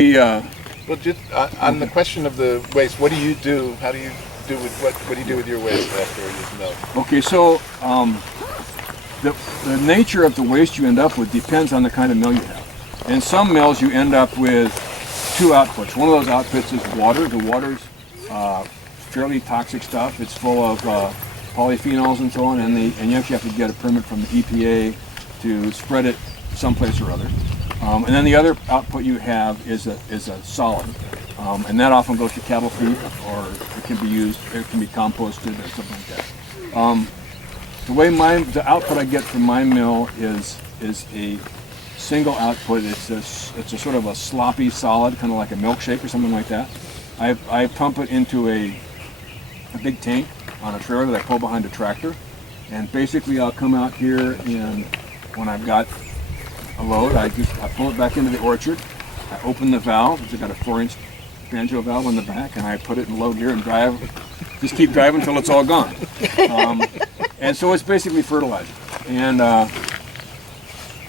Well, just on the question of the waste, what do you do? How do you do with what do you do with your waste after you milk? Okay, so the nature of the waste you end up with depends on the kind of mill you have. In some mills, you end up with two outputs. One of those outputs is water. The water's fairly toxic stuff. It's full of polyphenols and so on, and you actually have to get a permit from the EPA to spread it someplace or other. And then the other output you have is a solid, and that often goes to cattle feed, or it can be used, it can be composted or something like that. The way the output I get from my mill is a single output. It's a sort of a sloppy solid, kind of like a milkshake or something like that. I pump it into a big tank on a trailer that I pull behind a tractor, and basically I'll come out here, and when I've got a load, I pull it back into the orchard. I open the valve, it's got a 4-inch banjo valve on the back, and I put it in low gear and drive. Just keep driving until it's all gone. And so it's basically fertilizer. And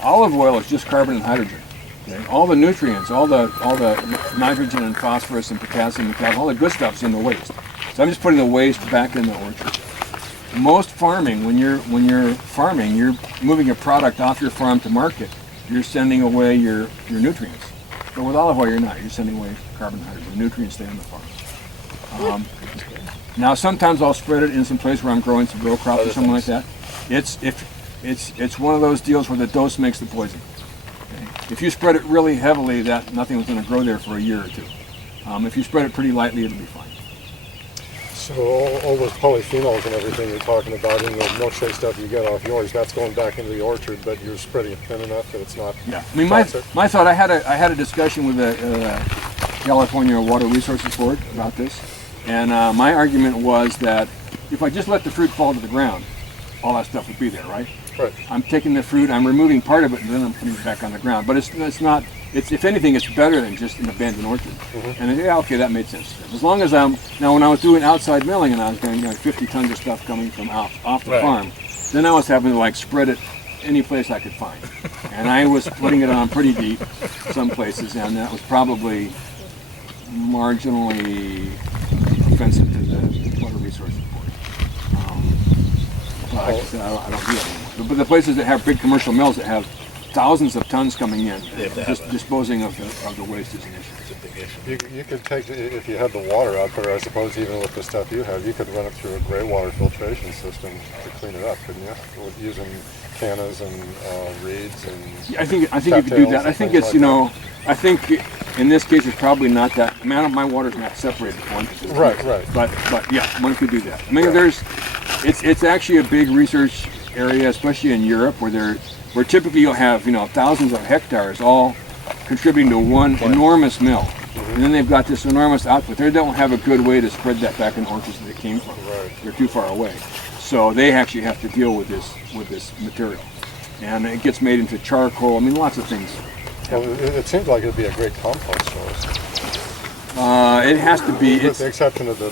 olive oil is just carbon and hydrogen. Okay? All the nutrients, all the nitrogen and phosphorus and potassium and calcium, all the good stuff's in the waste. So I'm just putting the waste back in the orchard. Most farming, when you're farming, you're moving a product off your farm to market. You're sending away your nutrients. But with olive oil, you're not. You're sending away carbon and hydrogen. The nutrients stay on the farm. Now, sometimes I'll spread it in some place where I'm growing some row crops or something like that. It's one of those deals where the dose makes the poison. Okay? If you spread it really heavily, nothing was going to grow there for a year or two. If you spread it pretty lightly, it'll be fine. So all those polyphenols and everything you're talking about in the milkshake stuff you get off yours, that's going back into the orchard, but you're spreading it thin enough that it's not. Yeah, I mean, my thought. I had a discussion with the California Water Resources Board about this, and my argument was that if I just let the fruit fall to the ground, all that stuff would be there, right? Right. I'm taking the fruit, I'm removing part of it, and then I'm putting it back on the ground. But it's not. If anything, it's better than just an abandoned orchard. Mm-hmm. And yeah, okay, that made sense. As long as now when I was doing outside milling and I was getting 50 tons of stuff coming from off the farm, then I was having to spread it any place I could find. And I was putting it on pretty deep some places, and that was probably marginally offensive to the Water Resources Board. But like I said, I don't do that anymore. But the places that have big commercial mills that have thousands of tons coming in, just disposing of the waste is an issue. It's a big issue. You could take, if you had the water out there, I suppose even with the stuff you have, you could run it through a gray water filtration system to clean it up, couldn't you? Using cannas and reeds and yeah, I think you could do that. I think it's, I think in this case it's probably not that, my water's not separated one. Right. But yeah, one could do that. I mean, it's actually a big research area, especially in Europe, where typically you'll have thousands of hectares all contributing to one enormous mill, and then they've got this enormous output. They don't have a good way to spread that back in orchards that it came from. Right. They're too far away, so they actually have to deal with this material, and it gets made into charcoal. I mean, lots of things. Well, it seems like it'd be a great compost source. It has to be. With the exception of the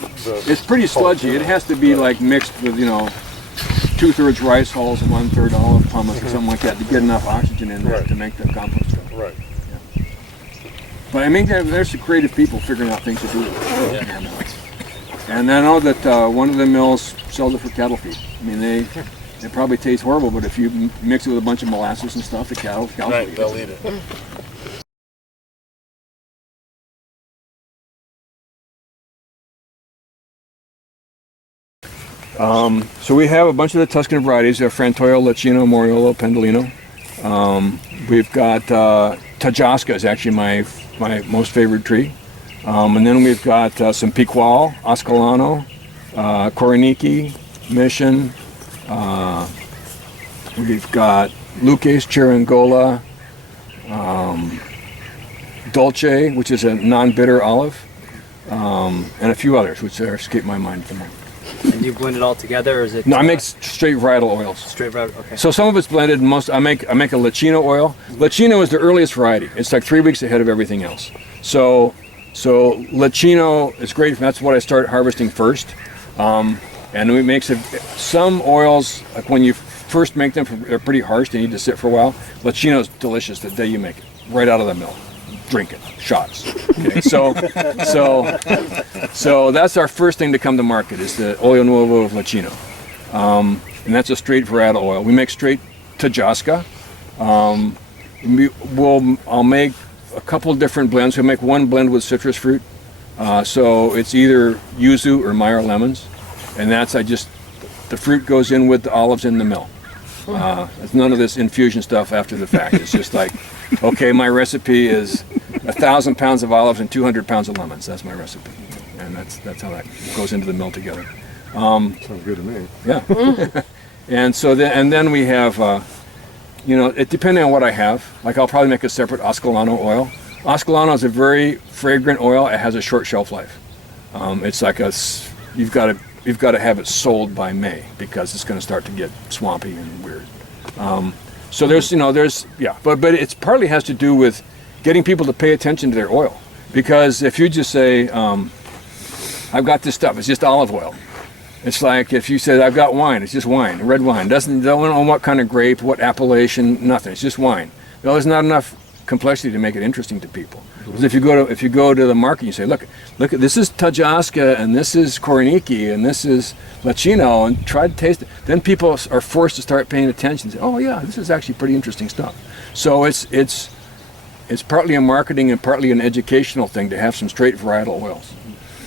it's pretty sludgy. It has to be mixed with 2/3 rice hulls and 1/3 olive pumice or something like that to get enough oxygen in there to make the compost go. Right. Yeah. But I mean, there's some creative people figuring out things to do with it. Yeah. And I know that one of the mills sells it for cattle feed. I mean, they probably taste horrible, but if you mix it with a bunch of molasses and stuff, the cows will eat it. They'll eat it. So we have a bunch of the Tuscan varieties. We have Frantoio, Lacino, Moriolo, Pendolino. We've got Tajasca is actually my most favorite tree. And then we've got some Picual, Ascolano, Coroniki, Mission. We've got Luques, Chirangola, Dolce, which is a non-bitter olive, and a few others, which escape my mind at the moment. And you blend it all together, or is it? No, I make straight varietal oils. Straight varietal, okay. So some of it's blended. I make a Lacino oil. Lacino is the earliest variety. It's like 3 weeks ahead of everything else. So Lacino is great. That's what I start harvesting first. And it makes some oils, like when you first make them, they're pretty harsh. They need to sit for a while. Lacino is delicious the day you make it, right out of the mill. drinking shots. Okay, so that's our first thing to come to market is the Olio Nuevo of Lachino, and that's a straight varietal oil. We make straight Tajaska. I'll make a couple different blends. We'll make one blend with citrus fruit, so it's either yuzu or Meyer lemons, and that's the fruit goes in with the olives in the mill. It's none of this infusion stuff after the fact. It's just like, okay, my recipe is 1,000 pounds of olives and 200 pounds of lemons. That's my recipe, and that's how that goes into the mill together. Sounds good to me. Yeah, and so then we have, it depending on what I have. Like I'll probably make a separate Ascolano oil. Ascolano is a very fragrant oil. It has a short shelf life. It's like you've got to have it sold by May because it's going to start to get swampy and weird. So but it partly has to do with getting people to pay attention to their oil. Because if you just say, I've got this stuff, it's just olive oil. It's like if you said, I've got wine, it's just wine, red wine. Don't know what kind of grape, what appellation, nothing. It's just wine. Well, there's not enough complexity to make it interesting to people. Because if you go to the market and you say, look, this is Tajaska and this is Koroniki and this is Lachino, and try to taste it, then people are forced to start paying attention and say, oh yeah, this is actually pretty interesting stuff. So it's partly a marketing and partly an educational thing to have some straight varietal oils.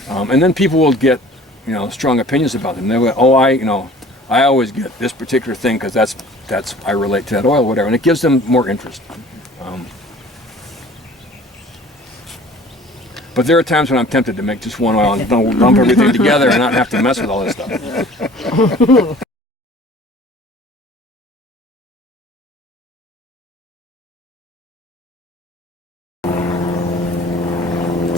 And then people will get strong opinions about them. They go, oh, I always get this particular thing because that's I relate to that oil, whatever, and it gives them more interest. But there are times when I'm tempted to make just one oil and lump everything together and not have to mess with all this stuff.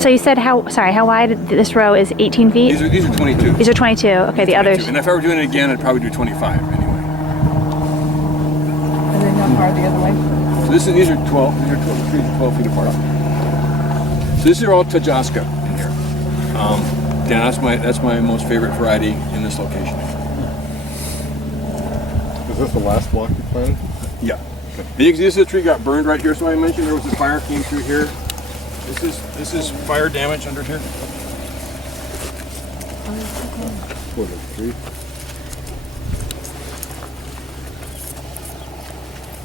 So you said how wide this row is? 18 feet? These are 22. These are 22. Okay, the others. And if I were doing it again, I'd probably do 25 anyway. And then how far the other way? So these are 12. These are 12 feet apart. So these are all Tajaska in here. That's my most favorite variety in this location. Is this the last block you planted? Yeah. This tree got burned right here, so I mentioned there was a fire came through here. This is fire damage under here. What, a tree?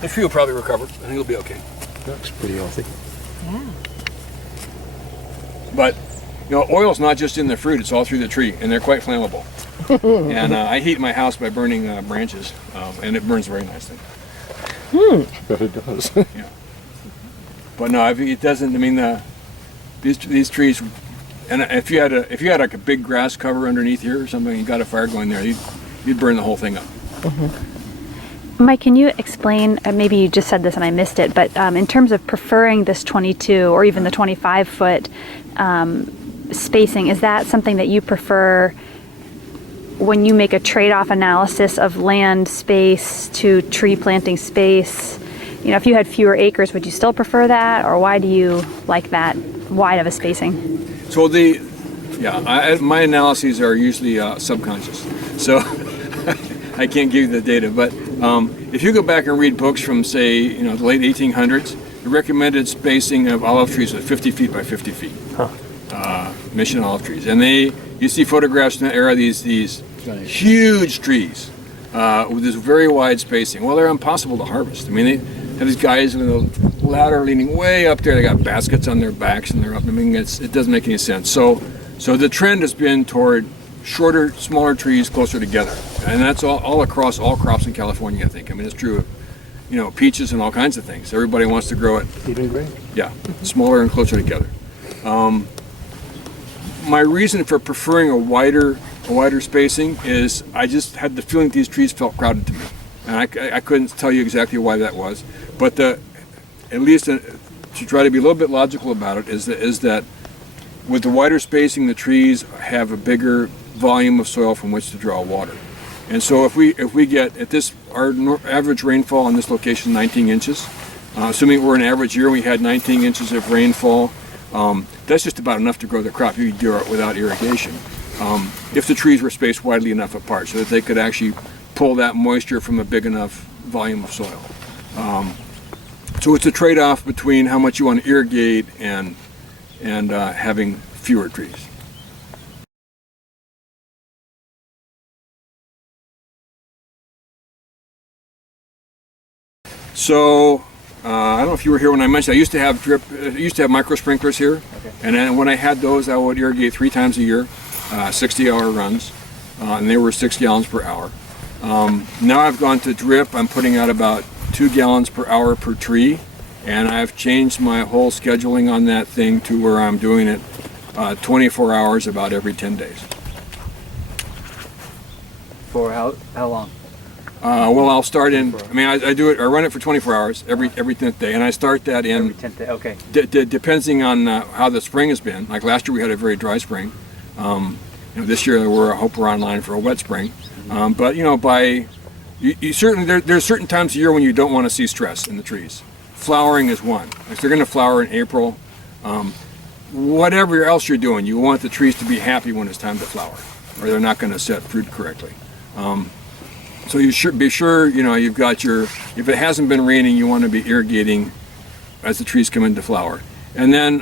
The tree will probably recover. I think it'll be okay. Looks pretty healthy. Yeah. But oil's not just in the fruit; it's all through the tree, and they're quite flammable. And I heat my house by burning branches, and it burns very nicely. I bet it does. Yeah. But no, it doesn't. I mean, these trees, and if you had like a big grass cover underneath here or something, you got a fire going there, you'd burn the whole thing up. Mm-hmm. Mike, can you explain? Maybe you just said this and I missed it, but in terms of preferring this 22 or even the 25 foot spacing, is that something that you prefer when you make a trade-off analysis of land space to tree planting space? If you had fewer acres, would you still prefer that, or why do you like that wide of a spacing? So my analyses are usually subconscious, so I can't give you the data. But if you go back and read books from, say, the late 1800s, the recommended spacing of olive trees was 50 feet by 50 feet. Mission olive trees, and you see photographs in that era, these huge trees with this very wide spacing. Well, they're impossible to harvest. I mean, they have these guys with a ladder leaning way up there. They got baskets on their backs, and they're up. I mean, it doesn't make any sense. So the trend has been toward shorter, smaller trees closer together, and that's all across all crops in California, I think. I mean, it's true of peaches and all kinds of things. Everybody wants to grow it. Even great. Yeah, smaller and closer together. My reason for preferring a wider spacing is I just had the feeling these trees felt crowded to me, and I couldn't tell you exactly why that was. But at least to try to be a little bit logical about it is that with the wider spacing, the trees have a bigger volume of soil from which to draw water. And so if we get our average rainfall on this location 19 inches, assuming we're an average year, we had 19 inches of rainfall. That's just about enough to grow the crop. You could do it without irrigation. If the trees were spaced widely enough apart so that they could actually pull that moisture from a big enough volume of soil. So it's a trade-off between how much you want to irrigate and having fewer trees. So I don't know if you were here when I mentioned I used to have micro sprinklers here, and then when I had those, I would irrigate 3 times a year, 60-hour runs, and they were 6 gallons per hour. Now I've gone to drip. I'm putting out about 2 gallons per hour per tree, and I've changed my whole scheduling on that thing to where I'm doing it 24 hours about every 10 days. For how long? Well, I'll start in. I mean, I do it. I run it for 24 hours every 10th day, and I start that in. Every 10th day. Okay. Depending on how the spring has been. Like last year, we had a very dry spring. This year, I hope we're online for a wet spring. But you certainly there's certain times of year when you don't want to see stress in the trees. Flowering is one. If they're going to flower in April, whatever else you're doing, you want the trees to be happy when it's time to flower, or they're not going to set fruit correctly. So you should be sure, you've got if it hasn't been raining, you want to be irrigating as the trees come into flower. And then,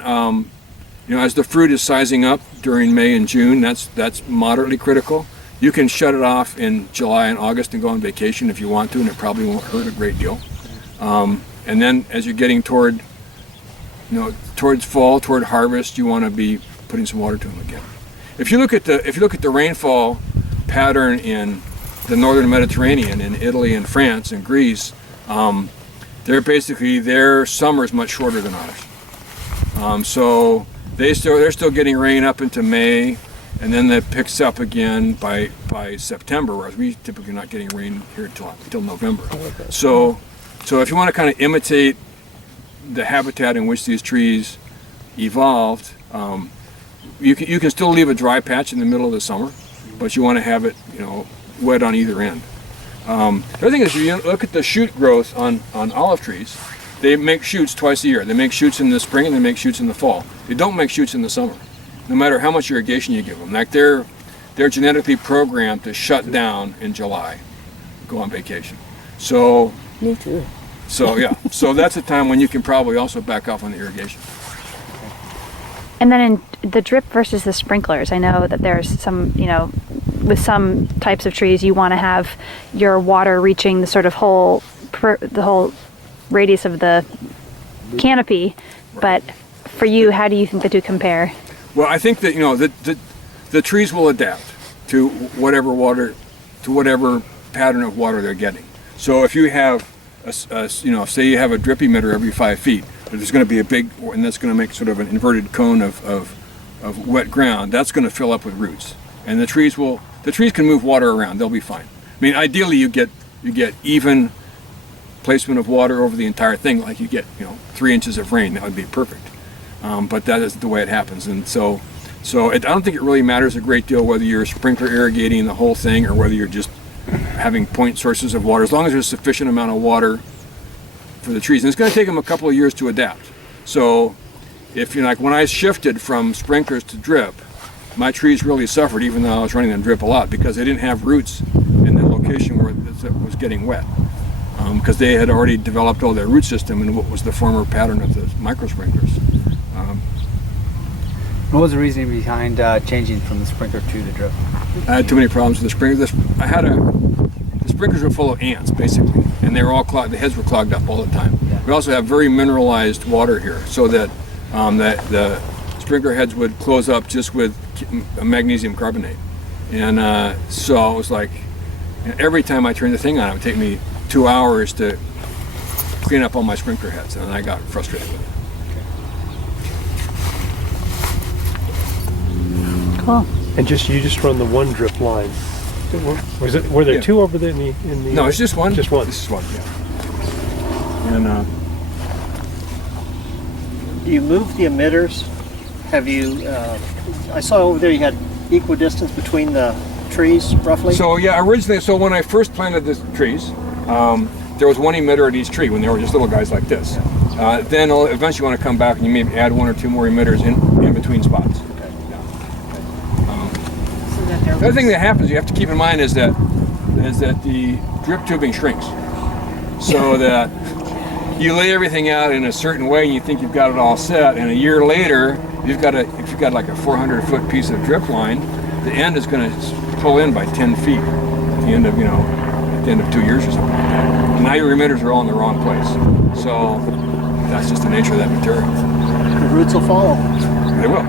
as the fruit is sizing up during May and June, that's moderately critical. You can shut it off in July and August and go on vacation if you want to, and it probably won't hurt a great deal. And then as you're getting towards fall, toward harvest, you want to be putting some water to them again. If you look at the rainfall pattern in the northern Mediterranean, in Italy and France and Greece, their summer is much shorter than ours. So they're still getting rain up into May, and then that picks up again by September, whereas we typically not getting rain here until November. So if you want to kind of imitate the habitat in which these trees evolved, you can still leave a dry patch in the middle of the summer, but you want to have it, wet on either end. The other thing is, you look at the shoot growth on olive trees. They make shoots twice a year. They make shoots in the spring and they make shoots in the fall. They don't make shoots in the summer, no matter how much irrigation you give them. Like they're genetically programmed to shut down in July, go on vacation. So Me too. So yeah, so that's a time when you can probably also back off on the irrigation. And then in the drip versus the sprinklers, I know that there's some, with some types of trees, you want to have your water reaching the sort of the whole radius of the canopy. But for you, how do you think the two compare? Well, I think that the trees will adapt to whatever pattern of water they're getting. So if you have say you have a drip emitter every 5 feet, but there's going to be a big, and that's going to make sort of an inverted cone of wet ground. That's going to fill up with roots, and the trees can move water around. They'll be fine. I mean, ideally you get even placement of water over the entire thing, like you get 3 inches of rain. That would be perfect. But that isn't the way it happens, and so I don't think it really matters a great deal whether you're sprinkler irrigating the whole thing or whether you're just having point sources of water, as long as there's sufficient amount of water for the trees. And it's going to take them a couple of years to adapt. So if when I shifted from sprinklers to drip, my trees really suffered, even though I was running them drip a lot, because they didn't have roots in the location where it was getting wet, because they had already developed all their root system in what was the former pattern of the micro sprinklers. What was the reasoning behind changing from the sprinkler to the drip? I had too many problems with the sprinklers. The sprinklers were full of ants, basically, and they were all clogged. The heads were clogged up all the time. Yeah. We also have very mineralized water here, so that the sprinkler heads would close up just with magnesium carbonate. And so it was like, every time I turned the thing on, it would take me 2 hours to clean up all my sprinkler heads, and I got frustrated with it. Cool. And you just run the one drip line. Were there two over there in the? No, it's just one. Just one. This is one. Yeah. And Do you move the emitters? Have you? I saw over there you had equidistance between the trees, roughly. So yeah, originally, when I first planted the trees, there was one emitter at each tree when they were just little guys like this. Then eventually you want to come back and you maybe add 1 or 2 more emitters in between spots. The other thing that happens you have to keep in mind is that the drip tubing shrinks, so that you lay everything out in a certain way and you think you've got it all set, and a year later, if you've got like a 400-foot piece of drip line, the end is going to pull in by 10 feet at the end of, at the end of 2 years or something like that. And now your emitters are all in the wrong place. So that's just the nature of that material. The roots will follow. They will.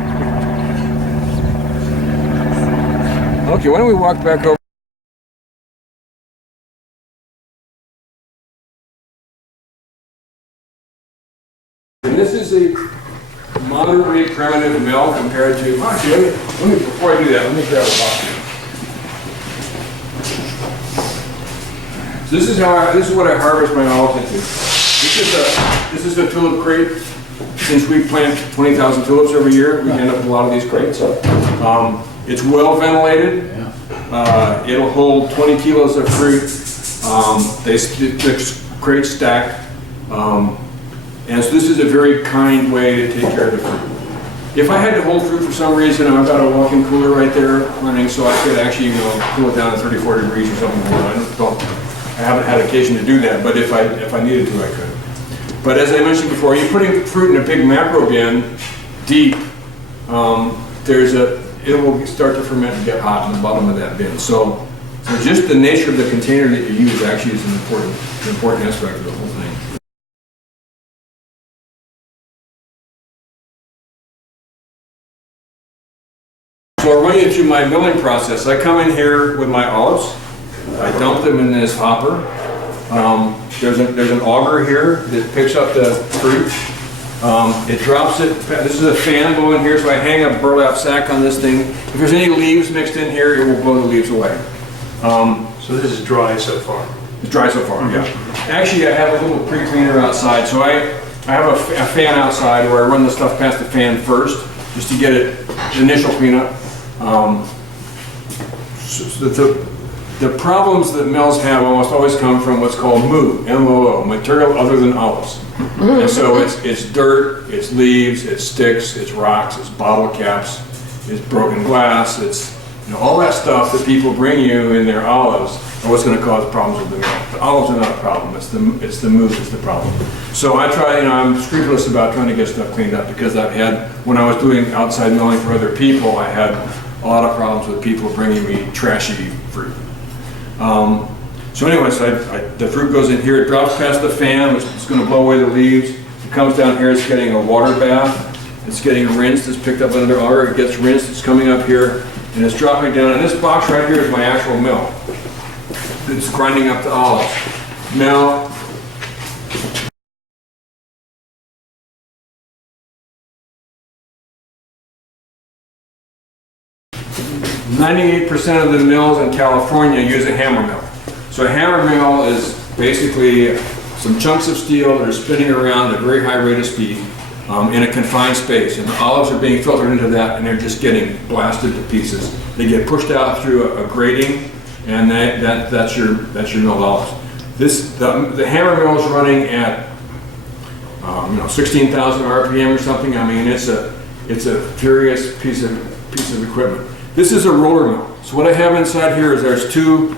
Okay, why don't we walk back over. And this is a moderately primitive mill compared to, actually, before I do that, let me grab a box. So this is what I harvest my olives into. This is a tulip crate. Since we plant 20,000 tulips every year, we end up with a lot of these crates. It's well ventilated. It'll hold 20 kilos of fruit. The crates stack. And so this is a very kind way to take care of the fruit. If I had to hold fruit for some reason, I've got a walk-in cooler right there running, so I could actually cool it down to 34 degrees or something. I haven't had occasion to do that, but if I needed to, I could. But as I mentioned before, you're putting fruit in a big macro bin, deep. It will start to ferment and get hot in the bottom of that bin. So just the nature of the container that you use actually is an important aspect of the whole thing. So I'll run you through my milling process. I come in here with my olives. I dump them in this hopper. There's an auger here that picks up the fruit. It drops it. This is a fan blowing here, so I hang a burlap sack on this thing. If there's any leaves mixed in here, it will blow the leaves away. So this is dry so far? It's dry so far, yeah. Actually, I have a little pre-cleaner outside, so I have a fan outside where I run the stuff past the fan first, just to get it initial cleanup. The problems that mills have almost always come from what's called MOO, M-O-O, material other than olives. And so it's dirt, it's leaves, it's sticks, it's rocks, it's bottle caps, it's broken glass, it's all that stuff that people bring you in their olives are what's going to cause problems with the mill. The olives are not a problem, it's the MOO that's the problem. So I try, I'm scrupulous about trying to get stuff cleaned up because I've had, when I was doing outside milling for other people, I had a lot of problems with people bringing me trashy fruit. So anyways, the fruit goes in here, it drops past the fan, which is going to blow away the leaves. It comes down here, it's getting a water bath. It's getting rinsed, it's picked up under auger, it gets rinsed, it's coming up here, and it's dropping down. And this box right here is my actual mill. It's grinding up the olives. Now, %98 of the mills in California use a hammer mill. So a hammer mill is basically some chunks of steel that are spinning around at a very high rate of speed in a confined space. And the olives are being filtered into that and they're just getting blasted to pieces. They get pushed out through a grating and that's your milled olives. The hammer mill is running at 16,000 RPM or something. I mean, it's a furious piece of equipment. This is a roller mill. So what I have inside here is there's two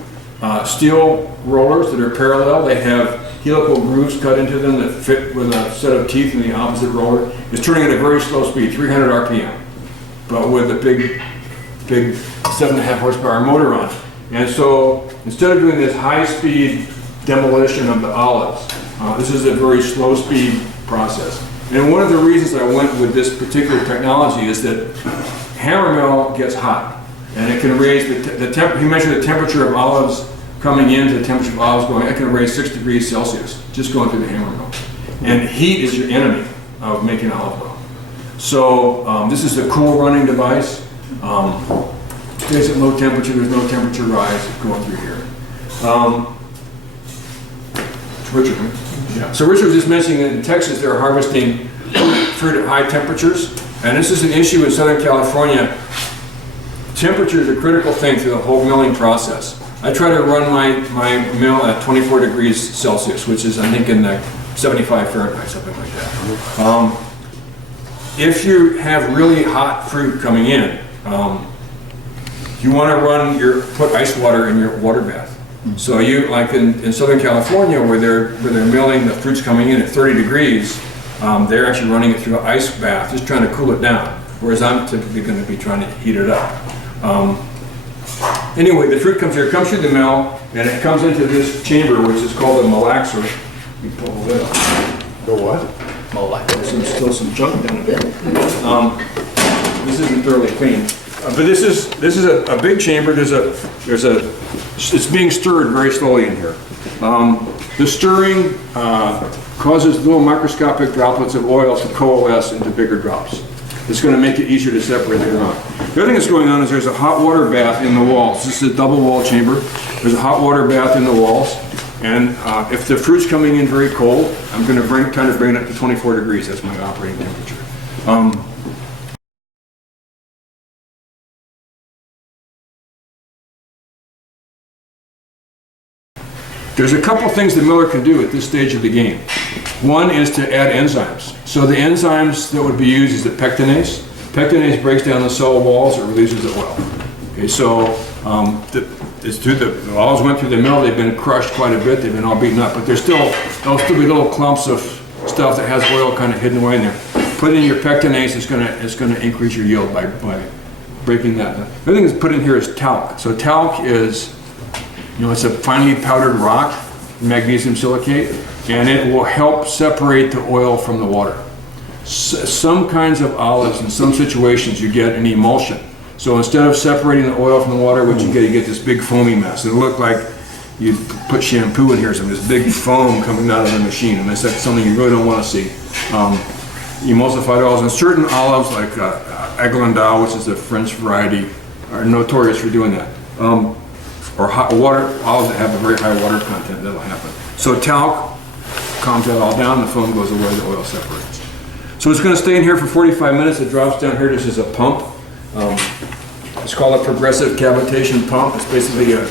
steel rollers that are parallel. They have helical grooves cut into them that fit with a set of teeth in the opposite roller. It's turning at a very slow speed, 300 RPM, but with a big 7.5 horsepower motor on it. And so instead of doing this high-speed demolition of the olives, this is a very slow-speed process. And one of the reasons I went with this particular technology is that hammer mill gets hot, and it can raise you measure the temperature of olives coming in to the temperature of olives going. It can raise 6 degrees Celsius just going through the hammer mill. And heat is your enemy of making olive oil. So this is a cool running device. Stays at low temperature. There's no temperature rise going through here. It's Richard, right? Yeah. So Richard was just mentioning that in Texas they're harvesting fruit at high temperatures, and this is an issue in Southern California. Temperature is a critical thing through the whole milling process. I try to run my mill at 24 degrees Celsius, which is I think in the 75 Fahrenheit, something like that. If you have really hot fruit coming in, you want to put ice water in your water bath. So you, like in Southern California where they're milling, the fruit's coming in at 30 degrees, they're actually running it through an ice bath, just trying to cool it down. Whereas I'm typically going to be trying to heat it up. Anyway, the fruit comes here, comes through the mill, and it comes into this chamber, which is called a malaxer. You pull the lid off. The what? There's still some junk down there. This isn't thoroughly clean, but this is a big chamber. It's being stirred very slowly in here. The stirring causes little microscopic droplets of oil to coalesce into bigger drops. It's going to make it easier to separate later on. The other thing that's going on is there's a hot water bath in the walls. This is a double wall chamber. There's a hot water bath in the walls. And if the fruit's coming in very cold, I'm going to try to bring it up to 24 degrees. That's my operating temperature. There's a couple things the miller can do at this stage of the game. One is to add enzymes. So the enzymes that would be used is the pectinase. Pectinase breaks down the cell walls, it releases the oil. Okay, so the olives went through the mill, they've been crushed quite a bit, they've been all beaten up, but there'll still be little clumps of stuff that has oil kind of hidden away in there. Put in your pectinase, it's gonna increase your yield by breaking that. The other thing that's put in here is talc. So talc is, it's a finely powdered rock, magnesium silicate, and it will help separate the oil from the water. Some kinds of olives, in some situations, you get an emulsion. So instead of separating the oil from the water, what you get this big foamy mess. It'll look like you put shampoo in here, so this big foam coming out of the machine, and that's something you really don't want to see. Emulsified oils, and certain olives like Eglantine, which is the French variety, are notorious for doing that. Or hot water, olives that have a very high water content, that'll happen. So talc calms that all down, the foam goes away, the oil separates. So it's going to stay in here for 45 minutes. It drops down here. This is a pump. It's called a progressive cavitation pump. It's basically a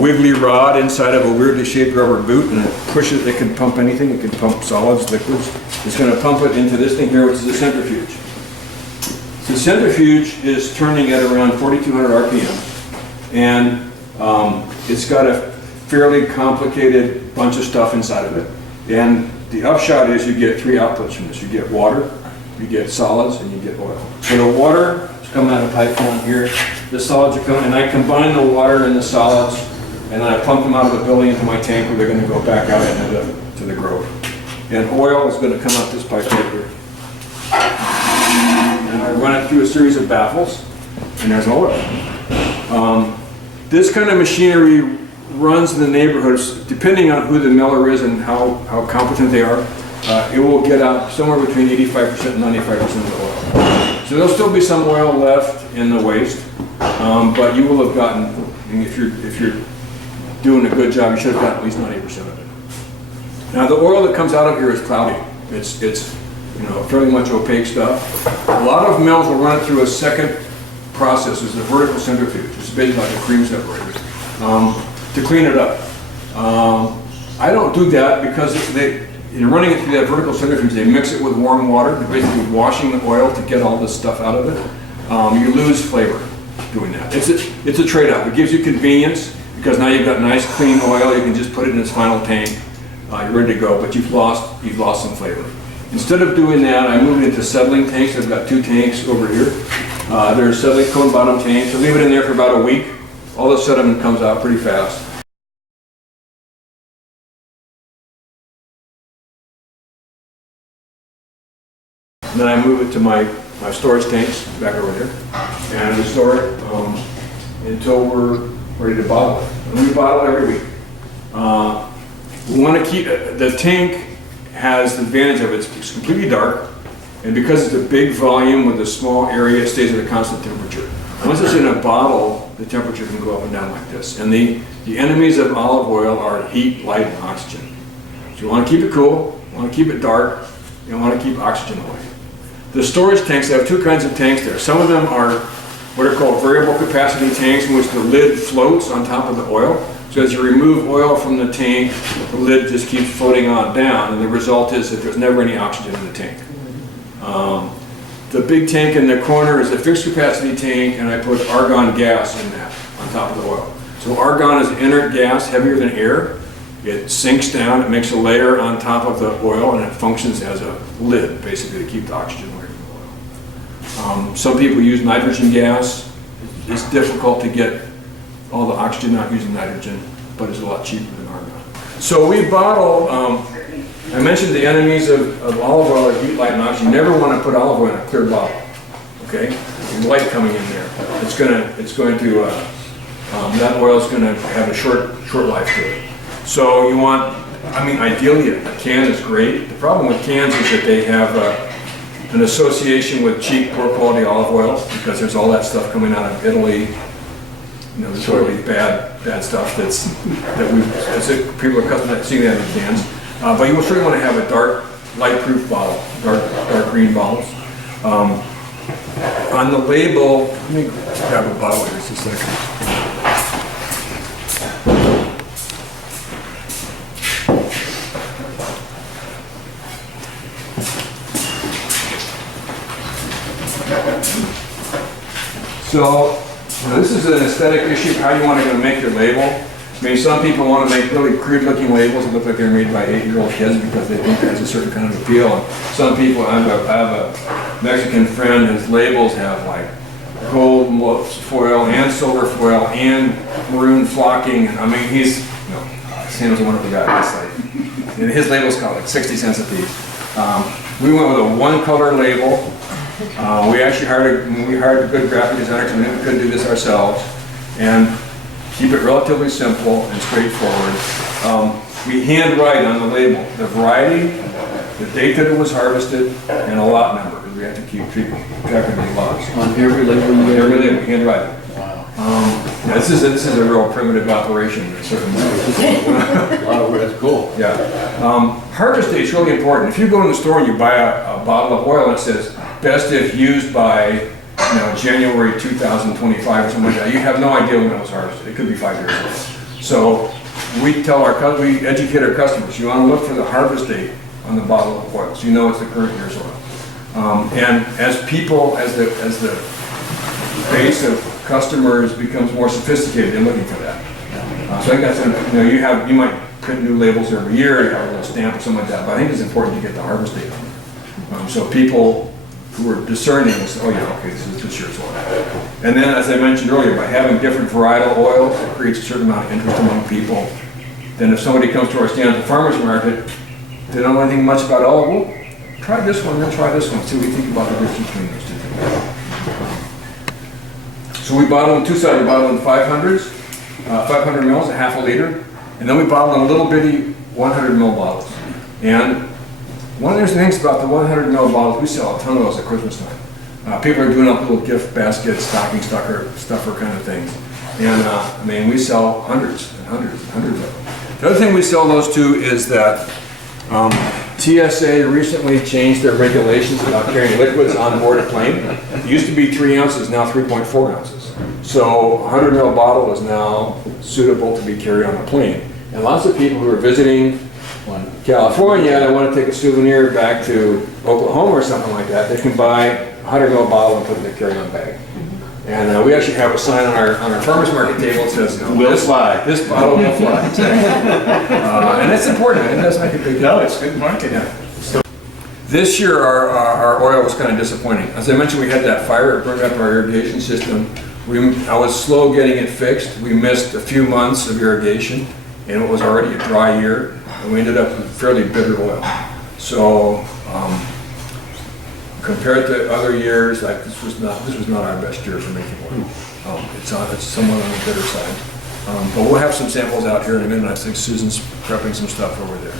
wiggly rod inside of a weirdly shaped rubber boot, and it pushes. It can pump anything. It can pump solids, liquids. It's going to pump it into this thing here, which is a centrifuge. The centrifuge is turning at around 4,200 RPM, and it's got a fairly complicated bunch of stuff inside of it. And the upshot is you get three outputs from this. You get water, you get solids, and you get oil. So the water is coming out of a pipe down here. The solids are coming, and I combine the water and the solids, and then I pump them out of the building into my tank where they're going to go back out into the grove. And oil is going to come out this pipe right here. And I run it through a series of baffles, and there's oil. This kind of machinery runs in the neighborhoods, depending on who the miller is and how competent they are, it will get out somewhere between 85% and 95% of the oil. So there'll still be some oil left in the waste, but you will have gotten, if you're doing a good job, you should have gotten at least 90% of it. Now the oil that comes out of here is cloudy. It's fairly much opaque stuff. A lot of mills will run it through a second process, is the vertical centrifuge. It's basically like a cream separator. To clean it up. I don't do that because in running it through that vertical centrifuge, they mix it with warm water. They're basically washing the oil to get all this stuff out of it. You lose flavor doing that. It's a trade-off. It gives you convenience because now you've got nice clean oil. You can just put it in its final tank. You're ready to go, but you've lost some flavor. Instead of doing that, I moved into settling tanks. I've got 2 tanks over here. They're silicone bottom tanks. I leave it in there for about a week. All the sediment comes out pretty fast. And then I move it to my storage tanks back over there, and we store it until we're ready to bottle it. And we bottle it every week. We want to keep the tank has the advantage of it's completely dark, and because it's a big volume with a small area, it stays at a constant temperature. Once it's in a bottle, the temperature can go up and down like this. And the enemies of olive oil are heat, light, and oxygen. So you want to keep it cool, you want to keep it dark, you want to keep oxygen away. The storage tanks, they have 2 kinds of tanks there. Some of them are what are called variable capacity tanks, in which the lid floats on top of the oil. So as you remove oil from the tank, the lid just keeps floating on down, and the result is that there's never any oxygen in the tank. The big tank in the corner is a fixed capacity tank, and I put argon gas in that on top of the oil. So argon is an inert gas, heavier than air. It sinks down, it makes a layer on top of the oil, and it functions as a lid, basically, to keep the oxygen away from the oil. Some people use nitrogen gas. It's difficult to get all the oxygen out using nitrogen, but it's a lot cheaper than argon. So we bottle, I mentioned the enemies of olive oil are heat, light, and oxygen. You never want to put olive oil in a clear bottle, okay? There's light coming in there. That oil is going to have a short life to it. So you want, ideally a can is great. The problem with cans is that they have an association with cheap, poor quality olive oil because there's all that stuff coming out of Italy. There's really bad stuff people are accustomed to seeing that in cans. But you will certainly want to have a dark, light-proof bottle, dark green bottles. On the label, let me grab a bottle here just a second. So, this is an aesthetic issue, how you want to make your label. Some people want to make really crude-looking labels that look like they're made by 8-year-old kids because they think that's a certain kind of appeal. And some people, I have a Mexican friend, his labels have like gold foil and silver foil and maroon flocking. His was a wonderful guy. And his labels cost like 60 cents a piece. We went with a one-color label. We actually hired a good graphic designer because we knew we couldn't do this ourselves, and keep it relatively simple and straightforward. We handwrite on the label the variety, the date that it was harvested, and a lot number because we have to keep track of the lots. On every label you every label, we handwrite it. Wow. This is a real primitive operation in a certain way. A lot of work. That's cool. Yeah. Harvest date is really important. If you go in the store and you buy a bottle of oil and it says best if used by January 2025 or something like that, you have no idea when it was harvested. It could be 5 years old. So we educate our customers. You want to look for the harvest date on the bottle of oil, so you know it's the current year's oil. And as the base of customers becomes more sophisticated, they're looking for that. So I think that's you might print new labels every year, you have a little stamp or something like that, but I think it's important to get the harvest date on it. So people who are discerning will say, oh yeah, okay, this is this year's oil. And then, as I mentioned earlier, by having different varietal oils, it creates a certain amount of interest among people. Then if somebody comes to our stand at the farmer's market, they don't know anything much about olive oil, try this one, then try this one, see what you think about the difference between those two things. So we bottle in two-sided, we bottle in 500s, 500 mils, a half a liter, and then we bottle in little bitty 100 ml bottles. And one of the things about the 100 ml bottles, we sell a ton of those at Christmas time. People are doing up little gift baskets, stocking stuffer kind of things. And we sell hundreds and hundreds and hundreds of them. The other thing we sell those to is that TSA recently changed their regulations about carrying liquids on board a plane. It used to be 3 ounces, now 3.4 ounces. So a 100 ml bottle is now suitable to be carried on a plane. And lots of people who are visiting California that want to take a souvenir back to Oklahoma or something like that, they can buy a 100 ml bottle and put it in their carry-on bag. And we actually have a sign on our farmer's market table that says, Will fly. This bottle will fly. And that's important. It does make a big deal. No, it's good marketing. Yeah. This year our oil was kind of disappointing. As I mentioned, we had that fire, it burned up our irrigation system. I was slow getting it fixed. We missed a few months of irrigation, and it was already a dry year, and we ended up with fairly bitter oil. So compared to other years, like this was not our best year for making oil. It's somewhat on the bitter side. But we'll have some samples out here in a minute. I think Susan's prepping some stuff over there.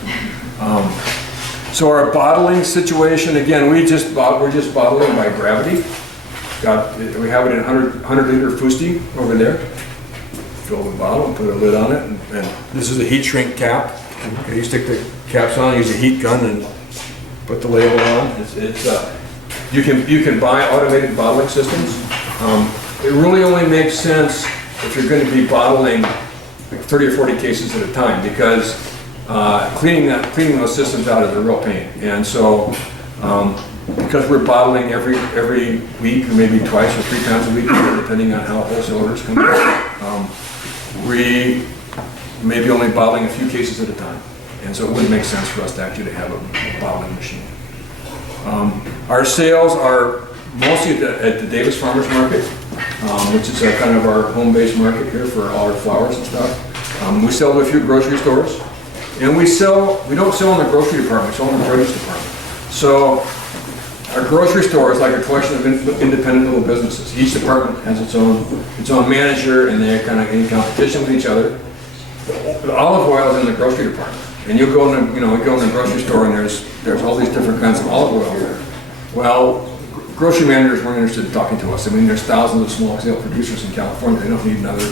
So our bottling situation, again, we're just bottling by gravity. We have it in 100 liter fusti over there. Fill the bottle and put a lid on it. And this is a heat shrink cap. Okay, you stick the caps on, use a heat gun, and put the label on. You can buy automated bottling systems. It really only makes sense if you're going to be bottling like 30 or 40 cases at a time, because cleaning those systems out is a real pain. And so because we're bottling every week, or maybe twice or 3 times a week, depending on how wholesale orders come in, we may be only bottling a few cases at a time. And so it wouldn't make sense for us to actually have a bottling machine. Our sales are mostly at the Davis Farmers Market, which is kind of our home-based market here for all our flowers and stuff. We sell to a few grocery stores, and we don't sell in the grocery department, we sell in the produce department. So our grocery store is like a collection of independent little businesses. Each department has its own manager, and they're kind of in competition with each other. The olive oil is in the grocery department, and you go in the grocery store, and there's all these different kinds of olive oil there. Well, grocery managers weren't interested in talking to us. I mean, there's thousands of small scale producers in California. They don't need another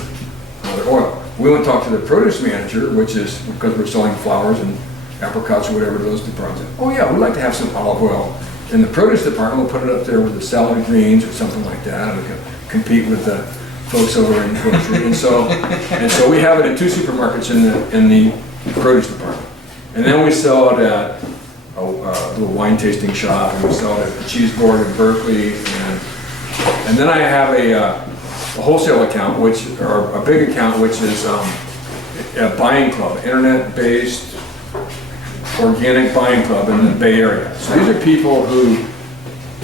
oil. We went to talk to the produce manager, which is because we're selling flowers and apricots or whatever to those departments. Oh yeah, we'd like to have some olive oil in the produce department. We'll put it up there with the salad greens or something like that, and we can compete with the folks over in grocery. And so we have it in 2 supermarkets in the produce department. And then we sell it at a little wine tasting shop, and we sell it at the Cheese Board in Berkeley, and then I have a wholesale account, or a big account, which is a buying club, internet-based organic buying club in the Bay Area. So these are people who,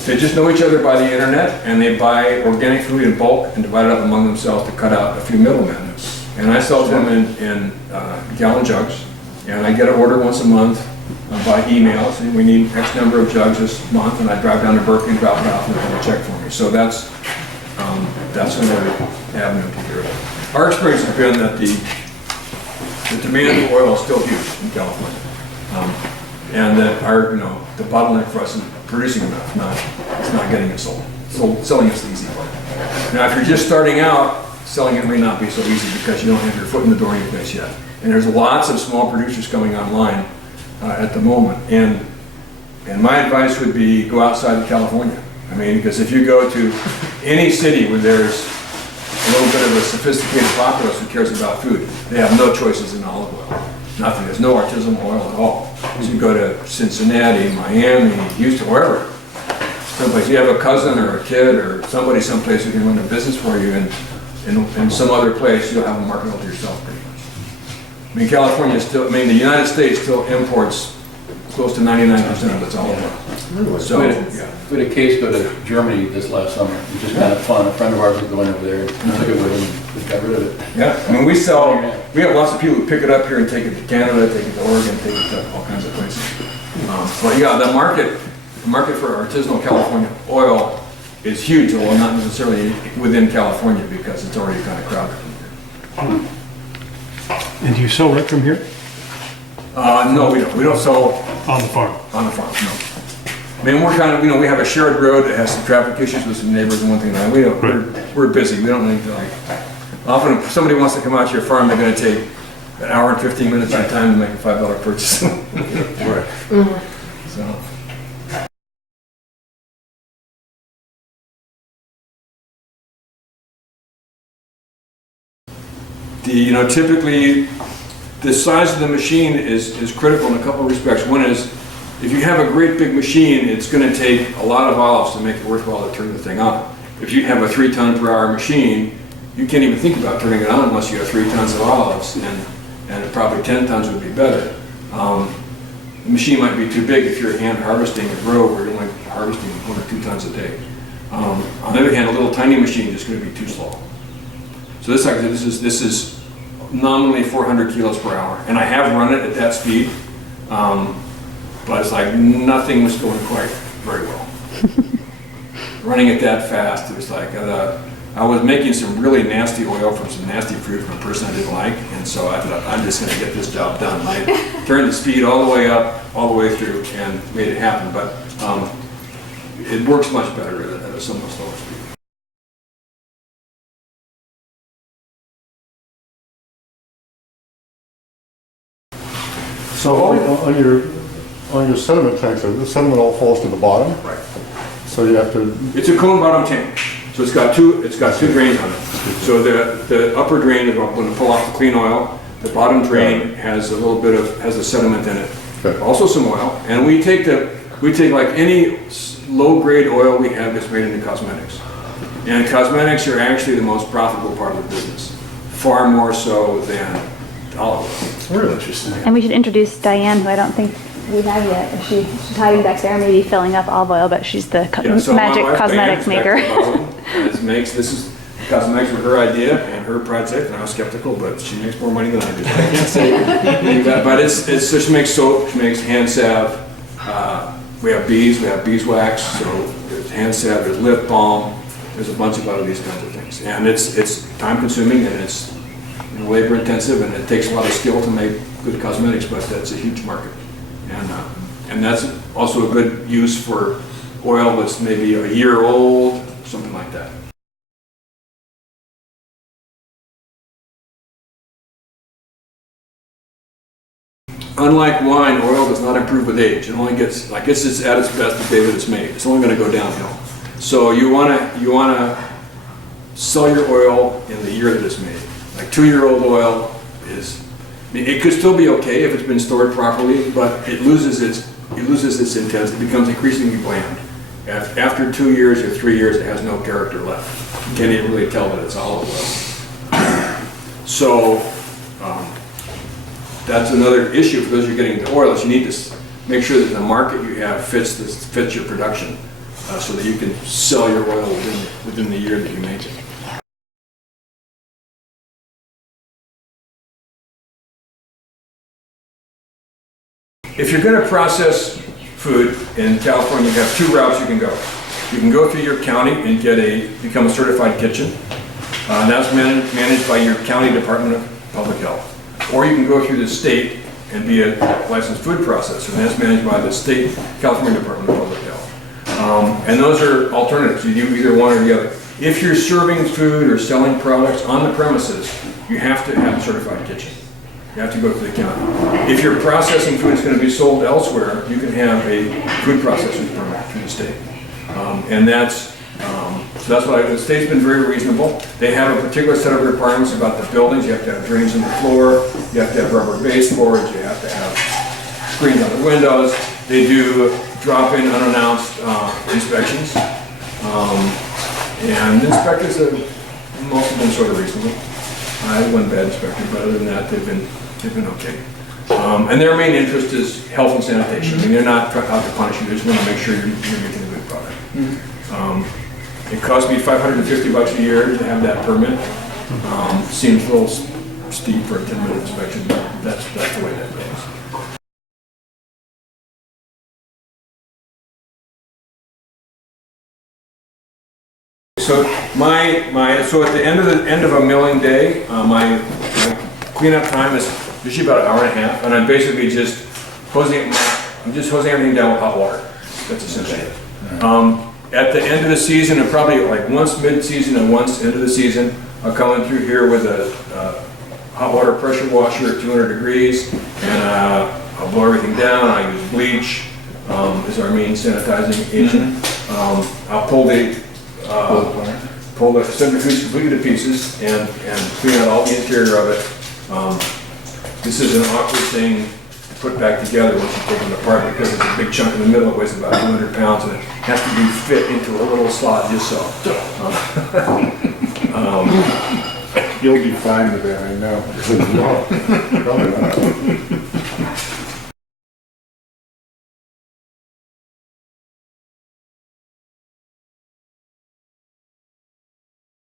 they just know each other by the internet, and they buy organic food in bulk and divide it up among themselves to cut out a few middlemen. And I sell to them in gallon jugs, and I get an order once a month by email saying we need X number of jugs this month, and I drive down to Berkeley and drop it off and they have a check for me. So that's another avenue to do it. Our experience has been that the demand for oil is still huge in California, and that the bottleneck for us is producing enough, it's not getting it sold. So selling is the easy part. Now, if you're just starting out, selling it may not be so easy because you don't have your foot in the door any place yet. And there's lots of small producers coming online at the moment. And my advice would be go outside of California. I mean, because if you go to any city where there's a little bit of a sophisticated populace who cares about food, they have no choices in olive oil. Nothing. There's no artisanal oil at all. So you go to Cincinnati, Miami, Houston, wherever. Someplace you have a cousin or a kid or somebody someplace who can run a business for you, and in some other place you'll have a market all to yourself pretty much. I mean, the United States still imports close to 99% of its olive oil. Really? So, we had a case go to Germany this last summer. It was just kind of fun. A friend of ours was going over there and took it with him and just got rid of it. Yeah, I mean, we have lots of people who pick it up here and take it to Canada, take it to Oregon, take it to all kinds of places. But yeah, the market for artisanal California oil is huge, although not necessarily within California because it's already kind of crowded. And do you sell right from here? No, we don't. We don't sell On the farm? on the farm, no. I mean, we're kind of, we have a shared road that has some traffic issues with some neighbors and one thing like that. We're busy. We don't need to often if somebody wants to come out to your farm, they're going to take an hour and 15 minutes of your time to make a $5 purchase. Right. So. Typically, the size of the machine is critical in a couple of respects. One is, if you have a great big machine, it's going to take a lot of olives to make it worthwhile to turn the thing on. If you have a 3 ton per hour machine, you can't even think about turning it on unless you have 3 tons of olives, and probably 10 tons would be better. The machine might be too big if you're hand harvesting a row where you're only harvesting 1 or 2 tons a day. On the other hand, a little tiny machine is going to be too slow. So this is nominally 400 kilos per hour, and I have run it at that speed, but it's like nothing was going quite very well. Running it that fast, it was like I was making some really nasty oil from some nasty fruit from a person I didn't like, and so I thought, I'm just going to get this job done. I turned the speed all the way up, all the way through, and made it happen, but it works much better at a somewhat slower speed. So on your sediment tanks, the sediment all falls to the bottom? Right. So you have to... It's a cone bottom tank. So it's got two drains on it. So the upper drain is going to pull off the clean oil. The bottom drain has a little bit of the sediment in it. Okay. Also some oil. And we take like any low-grade oil we have is made into cosmetics. And cosmetics are actually the most profitable part of the business, far more so than olive oil. Really interesting. And we should introduce Diane, who I don't think we have yet. She's hiding back there, maybe filling up olive oil, but she's the So my magic wife, cosmetics Diane, maker. this is cosmetics were her idea and her project, and I was skeptical, but she makes more money than I do. So I can't say that. But so she makes soap, she makes hand salve. We have beeswax, so there's hand salve, there's lip balm. There's a bunch of other these kinds of things, and it's time consuming and it's labor intensive, and it takes a lot of skill to make good cosmetics, but that's a huge market, and that's also a good use for oil that's maybe a year old, something like that. Unlike wine, oil does not improve with age. It only gets, like it's at its best the day that it's made. It's only going to go downhill. So you wanna sell your oil in the year that it's made. Like 2-year-old oil it could still be okay if it's been stored properly, but it loses its intensity. It becomes increasingly bland. After 2 years or 3 years, it has no character left. You can't even really tell that it's olive oil. So that's another issue for those who are getting into oil, is you need to make sure that the market you have fits your production, so that you can sell your oil within the year that you make it. If you're going to process food in California, you have 2 routes you can go. You can go through your county and become a certified kitchen. And that's managed by your county Department of Public Health. Or you can go through the state and be a licensed food processor, and that's managed by the state California Department of Public Health. And those are alternatives. You do either one or the other. If you're serving food or selling products on the premises, you have to have a certified kitchen. You have to go to the county. If you're processing food that's going to be sold elsewhere, you can have a food processing permit through the state. So that's why the state's been very reasonable. They have a particular set of requirements about the buildings. You have to have drains in the floor, you have to have rubber baseboards, you have to have screens on the windows. They do drop-in unannounced inspections. And inspectors have most have been sort of reasonable. I had one bad inspector, but other than that, they've been okay. And their main interest is health and sanitation. I mean, they're not out to punish you, they just want to make sure you're getting a good product. It cost me $550 a year to have that permit. Seems a little steep for a 10-minute inspection, but that's the way that goes. So so at the end of a milling day, my cleanup time is usually about an hour and a half, and I'm basically just hosing everything down with hot water. That's essentially it. At the end of the season, and probably like once mid-season and once end of the season, I'll come in through here with a hot water pressure washer at 200 degrees, and I'll blow everything down. I use bleach as our main sanitizing agent. I'll pull the centrifuge completely to pieces and clean out all the interior of it. This is an awkward thing to put back together once you take it apart, because it's a big chunk in the middle. It weighs about 200 pounds, and it has to be fit into a little slot just so. You'll be fine with that, I know. No, probably not.